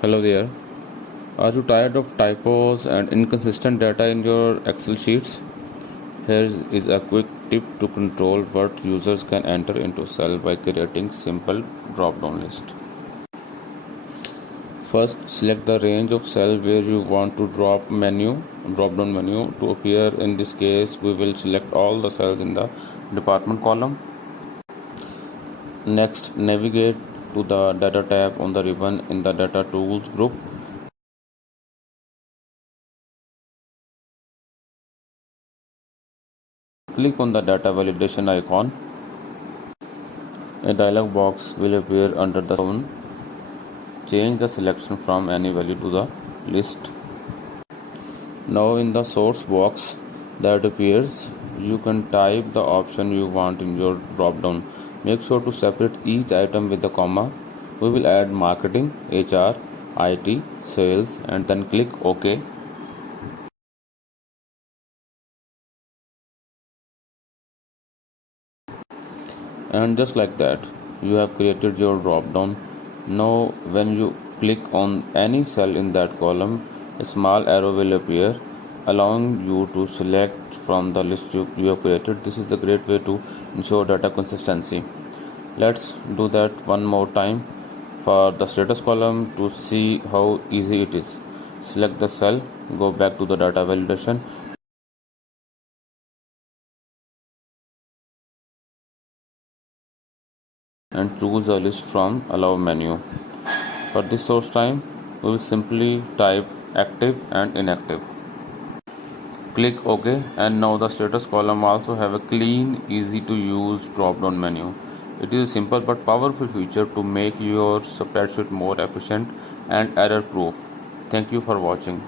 Hello there. Are you tired of typos and inconsistent data in your Excel sheets? Here is a quick tip to control what users can enter into cell by creating simple drop-down list. First, select the range of cell where you want to drop-down menu to appear. In this case, we will select all the cells in the department column. Next, navigate to the data tab on the ribbon in the data tools group. Click on the data validation icon. A dialog box will appear under the zone. Change the selection from any value to the list. Now in the source box that appears, you can type the option you want in your drop-down. Make sure to separate each item with a comma. We will add marketing, HR, IT, sales, and then click OK. And just like that, you have created your drop down. Now when you click on any cell in that column, a small arrow will appear allowing you to select from the list you have created. This is a great way to ensure data consistency. Let's do that one more time for the status column to see how easy it is. Select the cell, go back to the data validation, and choose a list from allow menu. For this source time, we will simply type active and inactive. Click OK, and now the status column also have a clean, easy to use drop down menu. It is a simple but powerful feature to make your spreadsheet more efficient and error proof. Thank you for watching.